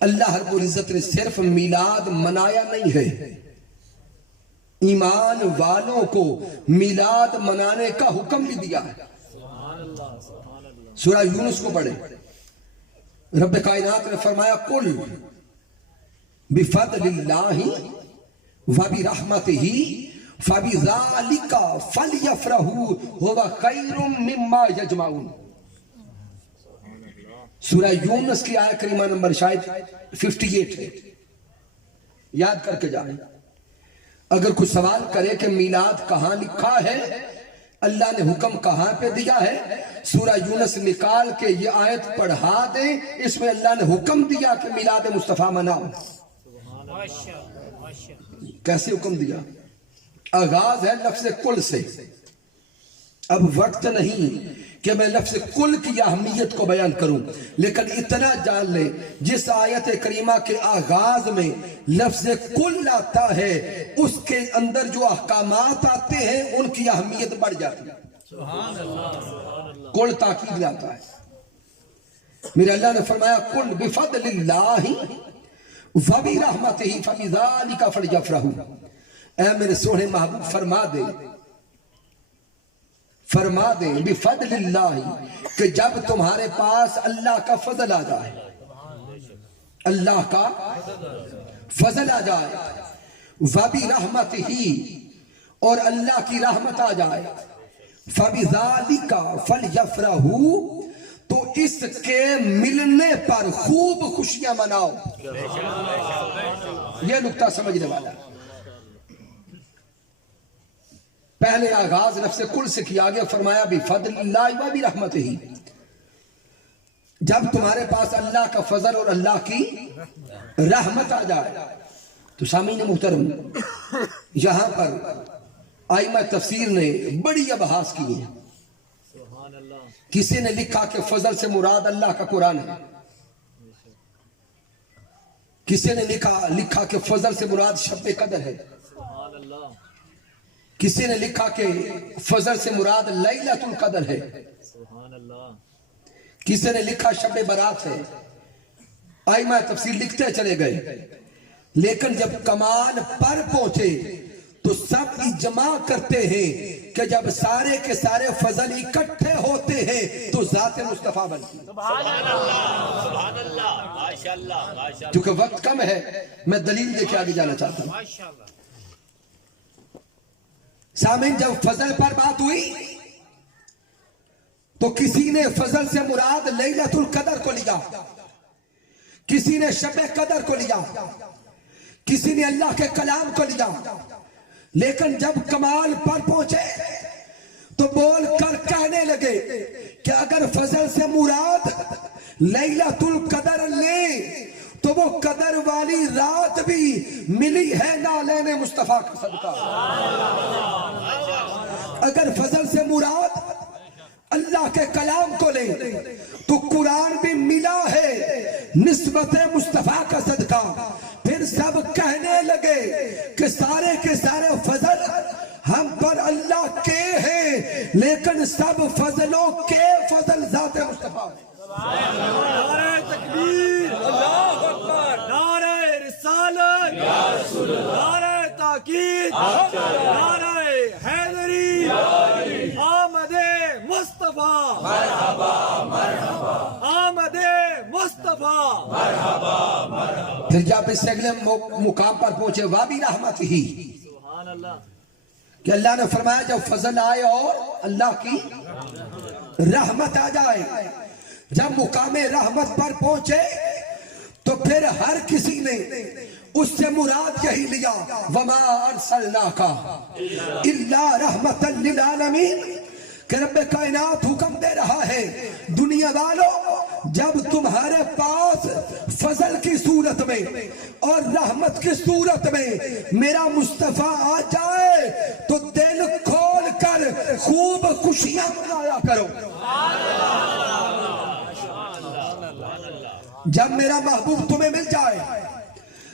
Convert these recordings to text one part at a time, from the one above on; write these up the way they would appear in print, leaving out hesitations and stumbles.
اللہ رب العزت نے صرف میلاد منایا نہیں ہے، ایمان والوں کو میلاد منانے کا حکم بھی دیا ہے۔ سورہ یونس کو پڑھیں، رب کائنات نے فرمایا قل بفضل اللہ وبرحمتہ فبذالک فلیفرحوا ھو خیر مما یجمعون۔ سورہ یونس کی آیت کریمہ نمبر شاید 58 ہے، یاد کر کے جائیں۔ اگر کوئی سوال کرے کہ میلاد کہاں لکھا ہے، اللہ نے حکم کہاں پہ دیا ہے، سورہ یونس نکال کے یہ آیت پڑھا دیں، اس میں اللہ نے حکم دیا کہ میلاد مصطفیٰ مناؤ۔ کیسے حکم دیا؟ آغاز ہے لفظ کل سے۔ اب وقت نہیں کہ میں لفظ کل کی اہمیت کو بیان کروں، لیکن اتنا جان لیں جس آیت کریمہ کے آغاز میں لفظ کل آتا ہے اس کے اندر جو احکامات آتے ہیں ان کی اہمیت بڑھ جاتی ہے۔ کل تاکید آتا ہے۔ میرے اللہ نے فرمایا قل بفضل اللہ وبرحمتہ فبذالک فلیفرحوا۔ اے میرے سونے محبوب فرما دیں بفضل اللہ کہ جب تمہارے پاس اللہ کا فضل آ جائے، اللہ کا فضل آ جائے، وبرحمتہ اور اللہ کی رحمت آ جائے، فبذالک فلیفرحوا تو اس کے ملنے پر خوب خوشیاں مناؤ۔ یہ نکتہ سمجھنے والا ہے۔ پہلے آغاز نفس کل سے کیا گیا، فرمایا بفضل اللہ و برحمتہ۔ جب تمہارے پاس اللہ کا فضل اور اللہ کی رحمت آ جائے تو سامعین محترم، یہاں پر ائمہ تفسیر نے بڑی ابحاث کی ہیں۔ کسی نے لکھا کہ فضل سے مراد اللہ کا قرآن ہے، کسی نے لکھا کہ فضل سے مراد شب قدر ہے، کسی نے لکھا کہ فضل سے مراد لیلۃ القدر ہے، کسی نے لکھا شب برات ہے۔ ائمہ تفسیر لکھتے چلے گئے، لیکن جب کمال پر پہنچے تو سب اجماع کرتے ہیں کہ جب سارے کے سارے فضل اکٹھے ہوتے ہیں تو ذات مصطفیٰ بنتی ہے۔ سبحان اللہ، ماشاءاللہ۔ کیونکہ وقت کم ہے، میں دلیل دے کے آگے جانا چاہتا ہوں۔ سامعین، جب فضل پر بات ہوئی تو کسی نے فضل سے مراد لیلۃ القدر کو لیا، کسی نے شب قدر کو لیا، کسی نے اللہ کے کلام کو لیا، لیکن جب کمال پر پہنچے تو بول کر کہنے لگے کہ اگر فضل سے مراد لیلۃ القدر لیں تو وہ قدر والی رات بھی ملی ہے نالین مصطفیٰ کا صدقہ۔ اگر فضل سے مراد اللہ کے کلام کو لیں تو قرآن بھی ملا ہے نسبت مصطفیٰ کا صدقہ۔ پھر سب کہنے لگے کہ سارے کے سارے فضل ہم پر اللہ کے ہیں، لیکن سب فضلوں کے فضل ذات مصطفیٰ ہے۔ نعرہ تکبیر، اللہ اکبر، نعرہ رسالت یا رسول اللہ، نعرہ تاکید، نعرہ حیدری، آمد مصطفیٰ مرحبا مرحبا، آمد مصطفیٰ مرحبا مرحبا۔ پھر جب اس اگلے مقام پر پہنچے وبرحمتہ، سبحان اللہ، کہ اللہ نے فرمایا جب فضل آئے اور اللہ کی رحمت آ جائے، جب مقام رحمت پر پہنچے تو پھر ہر کسی نے اس سے مراد یہی لیا وما ارسلناک الا رحمت للعالمین، کہ رب کائنات حکم دے رہا ہے دنیا والوں، جب تمہارے پاس فضل کی صورت میں اور رحمت کی صورت میں میرا مصطفیٰ آ جائے تو دل کھول کر خوب خوشیاں منایا کرو۔ جب میرا محبوب تمہیں مل جائے،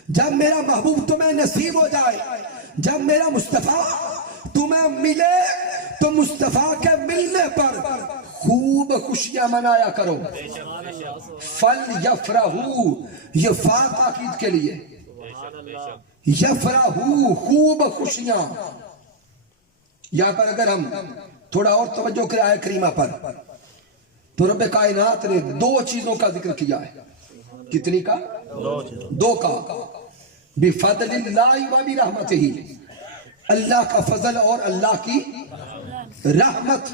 جب میرا محبوب تمہیں نصیب ہو جائے، جب میرا مصطفیٰ تمہیں ملے تو مصطفیٰ کے ملنے پر خوب خوشیاں منایا کرو. فل یفرحو، یہ فا تاکید کے لیے، یفرحو خوب خوشیاں. یہاں پر اگر ہم تھوڑا اور توجہ کریں آیت کریمہ پر، تو رب کائنات نے دو چیزوں کا ذکر کیا ہے. کتنی کا؟ دو کا. بفضل اللہ و برحمتہ، اللہ کا فضل اور اللہ کی رحمت.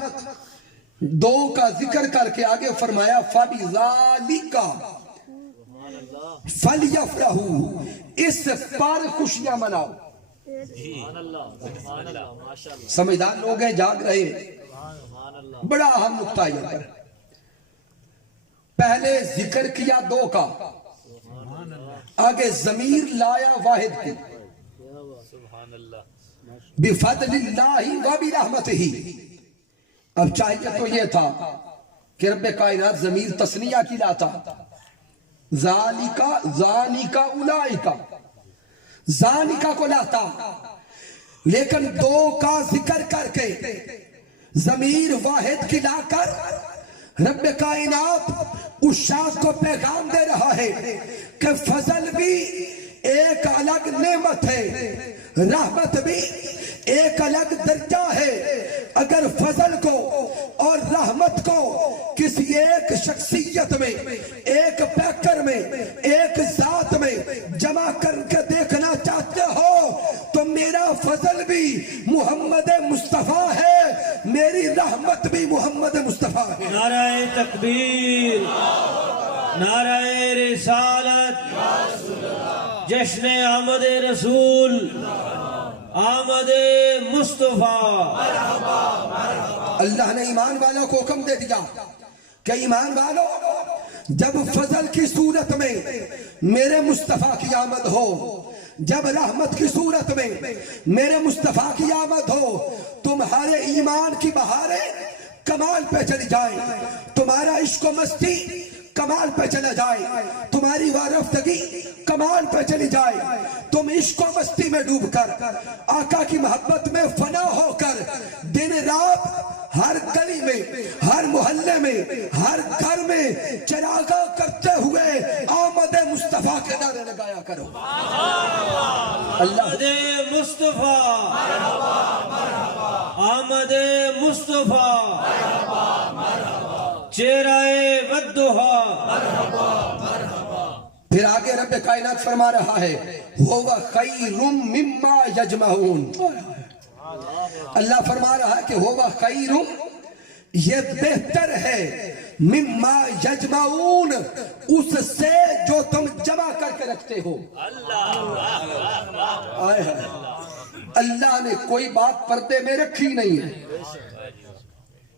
دو کا ذکر کر کے آگے فرمایا فَبِذَالِكَ فَلْيَفْرَحُوا، اس پر خوشیاں مناؤ. سمجھدار لوگ ہیں، جاگ رہے ہیں. بڑا اہم نقطہ یہ پر. پہلے ذکر کیا دو کا، آگے ضمیر لایا واحد کی. بفضل اللہ و برحمتہ. اب چاہیے تو یہ تھا کہ رب کائنات ضمیر تثنیہ کی لاتا، ذالکا ذانکا اولائکا، ذانکا کو لاتا، لیکن دو کا ذکر کر کے ضمیر واحد کی لا کر رب کائنات اس شخص کو پیغام دے رہا ہے کہ فضل بھی ایک الگ نعمت ہے، رحمت بھی ایک الگ درجہ ہے. اگر فضل کو اور رحمت کو کسی ایک شخصیت میں، ایک پیکر میں، ایک ذات میں جمع کر کے دیکھنا چاہتے ہو تو میرا فضل بھی محمد مصطفیٰ ہے، میری رحمت بھی محمد مصطفیٰ ہے. نعرہ تکبیر، نعرہ رسالت، جشن آمد رسول، آمد مصطفیٰ. اللہ نے ایمان والوں کو حکم دے دیا کہ ایمان والوں، جب فضل کی صورت میں میرے مصطفیٰ کی آمد ہو، جب رحمت کی صورت میں میرے مصطفیٰ کی آمد ہو، تمہارے ایمان کی بہاریں کمال پہ چلی جائیں، تمہارا عشق و مستی کمال پہ چلا جائے، تمہاری وارفتگی کمال پہ چلی جائے، تم عشق و مستی میں ڈوب کر آقا کی محبت میں فنا ہو کر دن رات ہر گلی میں، ہر محلے میں، ہر گھر میں چراغاں کرتے ہوئے آمد مصطفیٰ کے نعرے لگایا کرو. آمد مصطفیٰ، آمد مصطفیٰ، چہرہ ودھا. پھر آگے رب کائنات فرما رہا ہے هو خیر مما یجمعون. اللہ فرما رہا ہے کہ هو خیر، یہ بہتر ہے، مما یجمعون، اس سے جو تم جمع کر کے رکھتے ہو. اللہ نے کوئی بات پردے میں رکھی نہیں ہے.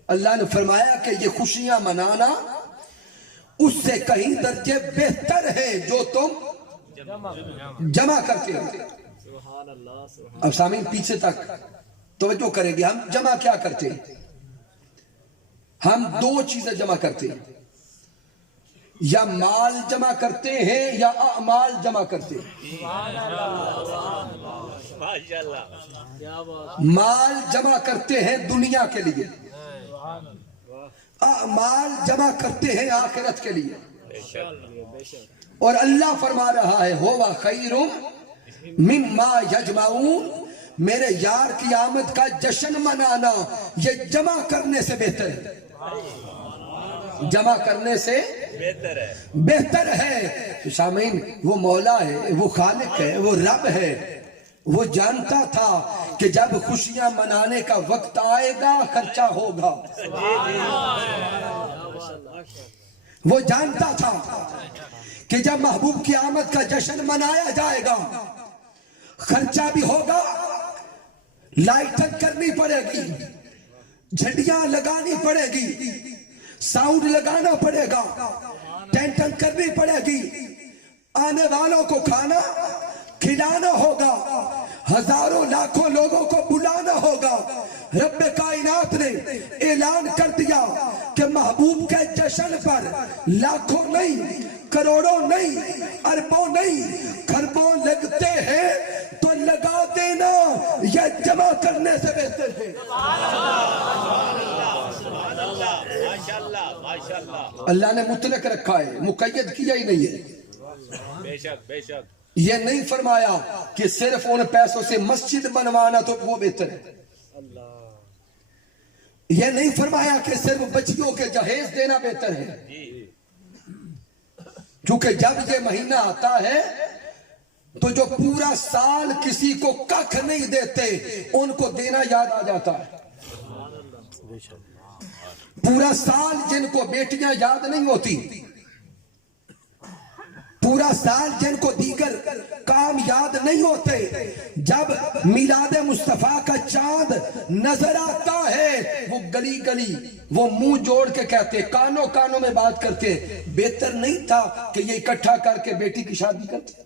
اللہ نے فرمایا کہ یہ خوشیاں منانا اس سے کہیں درجے بہتر ہے جو تم جمع کرتے ہو. اب سامعین پیچھے تک توجہ کریں گے. ہم جمع کیا کرتے ہیں؟ ہم دو چیزیں جمع کرتے ہیں، یا مال جمع کرتے ہیں یا اعمال جمع کرتے ہیں. مال جمع کرتے ہیں دنیا کے لیے، اعمال جمع کرتے ہیں آخرت کے لیے. اور اللہ فرما رہا ہے هو خیر مما یجمعون، میرے یار کی آمد کا جشن منانا یہ جمع کرنے سے بہتر ہے، جمع کرنے سے بہتر ہے. سامعین، وہ مولا ہے، وہ خالق ہے، وہ رب ہے. وہ جانتا تھا کہ جب خوشیاں منانے کا وقت آئے گا خرچہ ہوگا. وہ جانتا تھا کہ جب محبوب کی آمد کا جشن منایا جائے گا خرچہ بھی ہوگا، لائٹنگ کرنی پڑے گی، جھنڈیاں لگانی پڑے گی، ساؤنڈ لگانا پڑے گا، ٹینٹنگ کرنی پڑے گی، آنے والوں کو کھانا کھلانا ہوگا، ہزاروں لاکھوں لوگوں کو بلانا ہوگا. رب کائنات نے اعلان کر دیا کہ محبوب کے جشن پر لاکھوں نہیں، کروڑوں نہیں، اربوں نہیں، خربوں لگتے ہیں تو لگا دینا، یہ جمع کرنے سے بہتر ہے. اللہ نے مطلق رکھا ہے، مقید کیا ہی نہیں ہے۔ بے شک بے شک یہ نہیں فرمایا کہ صرف ان پیسوں سے مسجد بنوانا تو وہ بہتر ہے، یہ نہیں فرمایا کہ صرف بچیوں کے جہیز دینا بہتر ہے، کیونکہ جب یہ مہینہ آتا ہے تو جو پورا سال کسی کو ککھ نہیں دیتے ان کو دینا یاد آ جاتا ہے۔ پورا سال جن کو بیٹیاں یاد نہیں ہوتی، پورا سال جن کو دیگر کام یاد نہیں ہوتے، جب میلاد مصطفیٰ کا چاند نظر آتا ہے وہ گلی گلی وہ منہ جوڑ کے کہتے، کانوں کانوں میں بات کرتے، بہتر نہیں تھا کہ یہ اکٹھا کر کے بیٹی کی شادی کرتے؟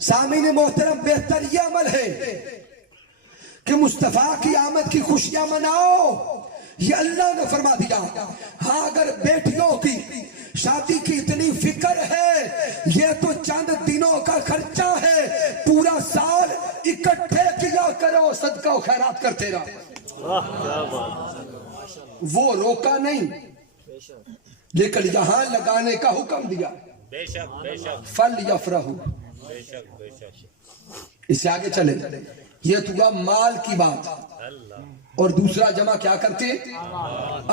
سامعین محترم، بہتر یہ عمل ہے کہ مصطفیٰ کی آمد کی خوشیاں مناؤ، یہ اللہ نے فرما دیا۔ ہاں اگر بیٹیوں کی شادی کی اتنی فکر ہے، یہ تو چند دنوں کا خرچہ ہے، پورا سال اکٹھے کیا کرو، صدقہ و خیرات کرتے رہو۔ وہ روکا نہیں، لیکن یہاں لگانے کا حکم دیا، بے شک بے شک فَلْيَفْرَحُوا۔ بے شک بے شک اس سے آگے چلیں، یہ تو ہوا مال کی بات، اور دوسرا جمع کیا کرتے؟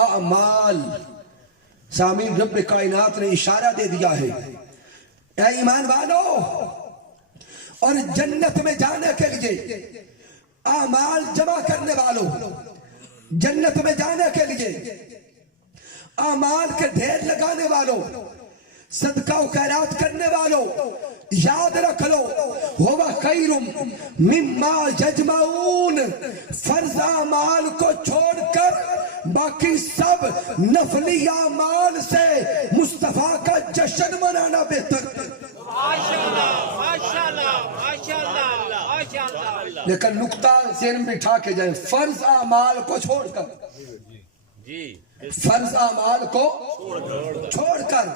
اعمال۔ سامعین، رب کائنات نے اشارہ دے دیا ہے، اے ایمان والو، اور جنت میں جانے کے لیے اعمال جمع کرنے والوں، جنت میں جانے کے لیے اعمال کے ڈھیر لگانے والوں، صدقہ و خیرات کرنے والوں، یاد رکھ لو، ہوا خیر مما یجمعون، فرض اعمال کو چھوڑ کر باقی سب نفلی اعمال سے مصطفیٰ کا جشن منانا بہتر ہے۔ لیکن نقطہ ذہن میں بٹھا کے جائیں، فرض اعمال کو چھوڑ کر، جی فرض اعمال کو چھوڑ کر،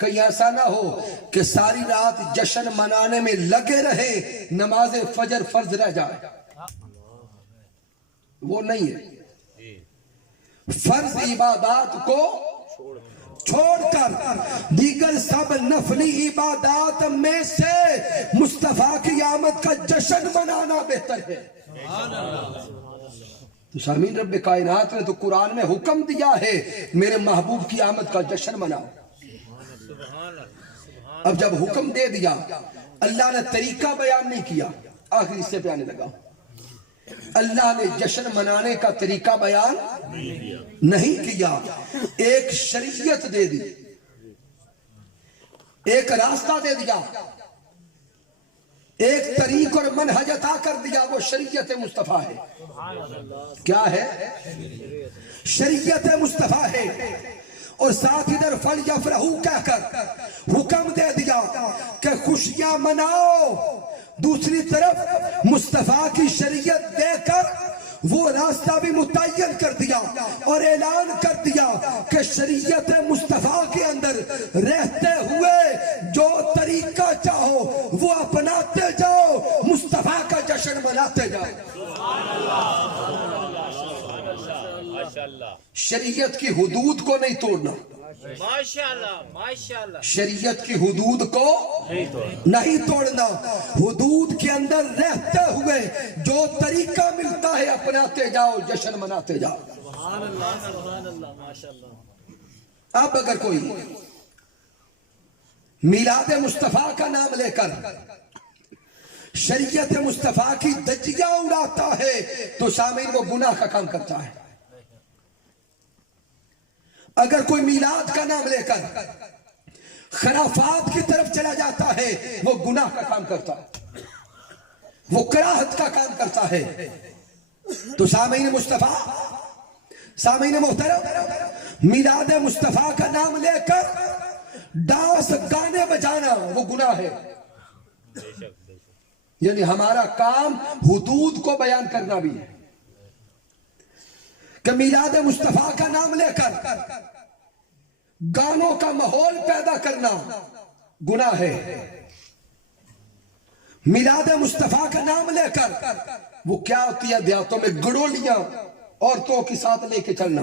کہیں ایسا نہ ہو کہ ساری رات جشن منانے میں لگے رہے، نماز فجر فرض رہ جائے، وہ نہیں ہے۔ فرض عبادات کو چھوڑ کر دیگر سب نفلی عبادات میں سے مصطفیٰ کی آمد کا جشن منانا بہتر ہے۔ تو سامعین، رب کائنات نے تو قرآن میں حکم دیا ہے میرے محبوب کی آمد کا جشن مناؤ۔ اب جب حکم دے دیا، اللہ نے طریقہ بیان نہیں کیا، آخری حصے پہ آنے لگا، اللہ نے جشن منانے کا طریقہ بیان نہیں کیا، ایک شریعت دے دی، ایک راستہ دے دیا، ایک طریق اور منہج عطا کر دیا، وہ شریعت مصطفیٰ ہے۔ کیا ہے؟ شریعت مصطفیٰ ہے۔ اور ساتھ ادھر فَلْيَفْرَحُوا کہہ کر حکم دے دیا کہ خوشیاں مناؤ، دوسری طرف مصطفیٰ کی شریعت دے کر وہ راستہ بھی متعین کر دیا اور اعلان کر دیا کہ شریعت مصطفیٰ کے اندر رہتے ہوئے جو طریقہ چاہو وہ اپناتے جاؤ، مصطفیٰ کا جشن مناتے جاؤ۔ شریعت کی حدود کو نہیں توڑنا، شریعت کی حدود کو نہیں توڑنا، حدود کے اندر رہتے ہوئے جو طریقہ ملتا ہے اپناتے جاؤ، جشن مناتے جاؤ۔ اب اگر کوئی میلاد مصطفیٰ کا نام لے کر شریعت مصطفیٰ کی دجیاں اڑاتا ہے تو سامعین وہ گناہ کا کام کرتا ہے۔ اگر کوئی میلاد کا نام لے کر خرافات کی طرف چلا جاتا ہے وہ گناہ کا کام کرتا ہے، وہ کراہت کا کام کرتا ہے۔ تو سامعین مصطفیٰ، سامعین محترم، میلاد مصطفیٰ کا نام لے کر ڈانس گانے بجانا وہ گناہ ہے۔ یعنی ہمارا کام حدود کو بیان کرنا بھی ہے کہ میلاد مصطفیٰ کا نام لے کر گانوں کا ماحول پیدا کرنا گناہ ہے، میلاد مصطفیٰ کا نام لے کر وہ کیا ہوتی ہے دیہاتوں میں گڑولیاں عورتوں کے ساتھ لے کے چلنا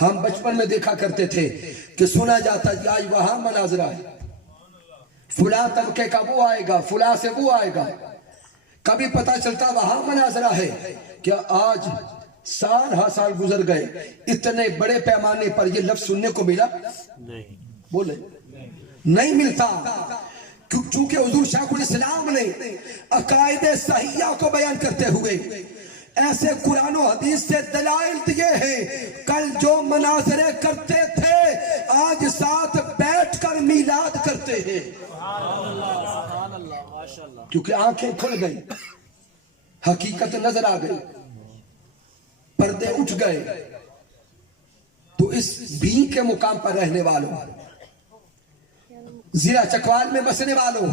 ہم بچپن میں دیکھا کرتے تھے کہ سنا جاتا جی آج وہاں مناظرہ ہے، فلاں طبقے کا وہ آئے گا، فلاں سے وہ آئے گا، کبھی پتا چلتا وہاں مناظرہ ہے۔ کیا آج سال ہا سال گزر گئے اتنے بڑے پیمانے پر یہ لفظ سننے کو ملا؟ نہیں، بولے نہیں ملتا، چونکہ حضور شیخ الاسلام نے عقائد صحیحہ کو بیان کرتے ہوئے ایسے قرآن و حدیث سے دلائل دیے ہیں۔ کل جو مناظرے کرتے تھے آج ساتھ بیٹھ کر میلاد کرتے ہیں، کیونکہ آنکھیں کھل گئی، حقیقت نظر آ گئی، پردے اٹھ گئے۔ تو اس بھی کے مقام پر رہنے والوں، ضلع چکوال میں بسنے والوں،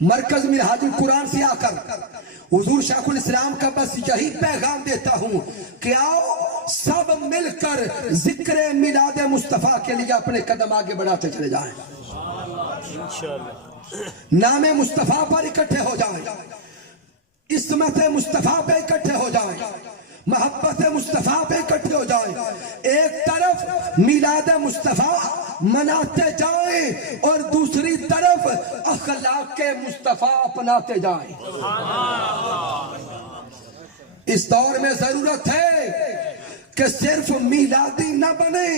مرکز منہاج القرآن سے آ کر حضور شیخ الاسلام کا بس یہی پیغام دیتا ہوں کہ آؤ سب مل کر ذکر میلاد مصطفیٰ کے لیے اپنے قدم آگے بڑھاتے چلے جائیں، نام مصطفیٰ پر اکٹھے ہو جائیں، عصمت مصطفیٰ پہ اکٹھے ہو جائیں، محبت مصطفیٰ پہ اکٹھے ہو جائیں، ایک طرف میلاد مصطفیٰ مناتے جائیں اور دوسری طرف اخلاق مصطفیٰ اپناتے جائیں۔ اس دور میں ضرورت ہے کہ صرف میلادی نہ بنے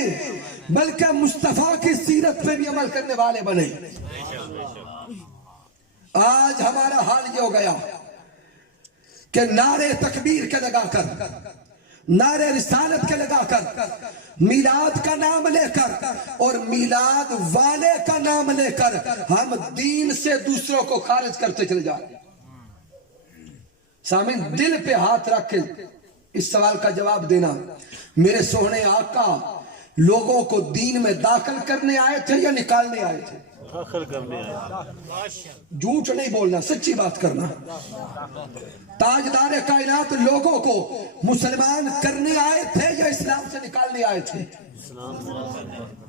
بلکہ مصطفیٰ کی سیرت پہ بھی عمل کرنے والے بنے۔ آج ہمارا حال یہ ہو گیا کہ نعرے تکبیر کے لگا کر، نعرے رسالت کے لگا کر، میلاد کا نام لے کر اور میلاد والے کا نام لے کر ہم دین سے دوسروں کو خارج کرتے چلے جائیں۔ سامعین، دل پہ ہاتھ رکھ کے اس سوال کا جواب دینا، میرے سوہنے آقا لوگوں کو دین میں داخل کرنے آئے تھے یا نکالنے آئے تھے؟ داخل کرنے آئے۔ جھوٹ نہیں بولنا، سچی بات کرنا۔ تاجدار کائنات لوگوں کو مسلمان کرنے آئے تھے یا اسلام سے نکالنے آئے تھے؟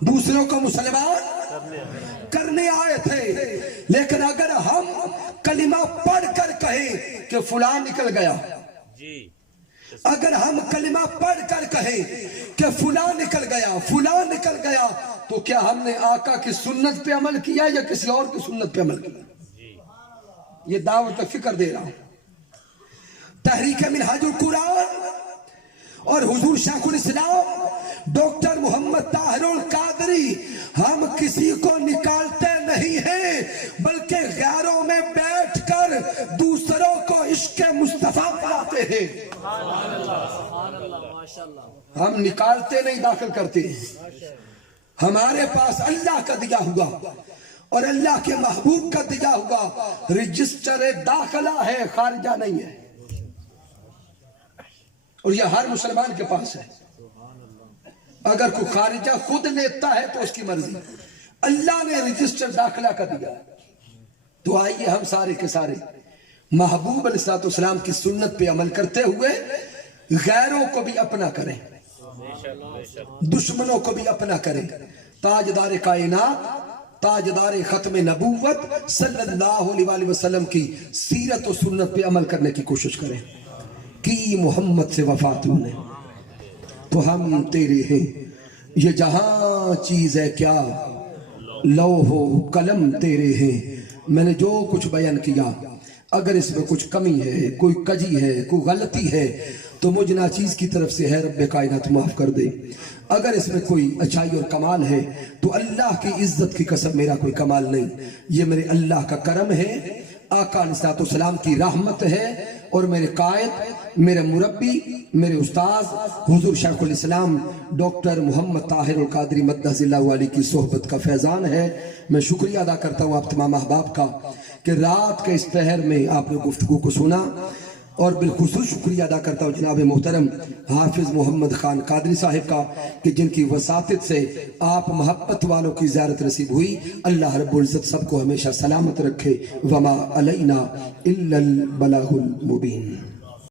دوسروں کو مسلمان کرنے آئے تھے۔ لیکن اگر ہم کلمہ پڑھ کر کہیں کہ فلاں نکل گیا، اگر ہم کلمہ پڑھ کر کہیں کہ فلاں نکل گیا، فلاں نکل گیا، تو کیا ہم نے آقا کی سنت پہ عمل کیا یا کسی اور کی سنت پہ عمل کیا؟ یہ دعوت فکر دے رہا ہوں۔ تحریک منہاج القرآن اور حضور شیخ الاسلام ڈاکٹر محمد طاہر القادری، ہم کسی کو نکالتے نہیں ہیں بلکہ غیروں میں بیٹھ کر دوسروں کو عشق مصطفیٰ پڑھاتے ہیں۔ ہم نکالتے نہیں، داخل کرتے ہیں۔ ہمارے پاس اللہ کا دیا ہوا اور اللہ کے محبوب کا دیا ہوا رجسٹر داخلہ ہے، خارجہ نہیں ہے، اور یہ ہر مسلمان کے پاس ہے۔ اگر کوئی خارجہ خود لیتا ہے تو اس کی مرضی، اللہ نے رجسٹر داخلہ کا دیا۔ تو آئیے ہم سارے کے سارے محبوب علیہ السلام کی سنت پہ عمل کرتے ہوئے غیروں کو بھی اپنا کریں، دشمنوں کو بھی اپنا کریں۔ تاجدار کائنات، تاجدار ختم نبوت صلی اللہ علیہ وسلم کی سیرت و سنت پہ عمل کرنے کی کوشش کریں۔ کی محمد سے وفات نے تو ہم تیرے ہیں، یہ جہاں چیز ہے کیا، لوح و قلم تیرے ہیں۔ میں نے جو کچھ بیان کیا اگر اس میں کچھ کمی ہے، کوئی کجی ہے، کوئی غلطی ہے تو مجھ ناچیز کی طرف سے ہے رب کائنات معاف کر دے۔ اگر اس میں کوئی اچھائی اور کمال ہے تو اللہ کی عزت کی قسم میرا کوئی کمال نہیں، یہ میرے اللہ کا کرم ہے، آقا علیہ السلام کی رحمت ہے، اور میرے قائد، میرے مربی، میرے استاذ حضور شیخ الاسلام ڈاکٹر محمد طاہر القادری مدح اللہ علیہ کی صحبت کا فیضان ہے۔ میں شکریہ ادا کرتا ہوں آپ تمام احباب کا کہ رات کے اس پہر میں آپ نے گفتگو کو سنا، اور بالخصوص شکریہ ادا کرتا ہوں جناب محترم حافظ محمد خان قادری صاحب کا کہ جن کی وساطت سے آپ محبت والوں کی زیارت نصیب ہوئی۔ اللہ رب العزت سب کو ہمیشہ سلامت رکھے۔ وما علینا الا البلاغ المبین۔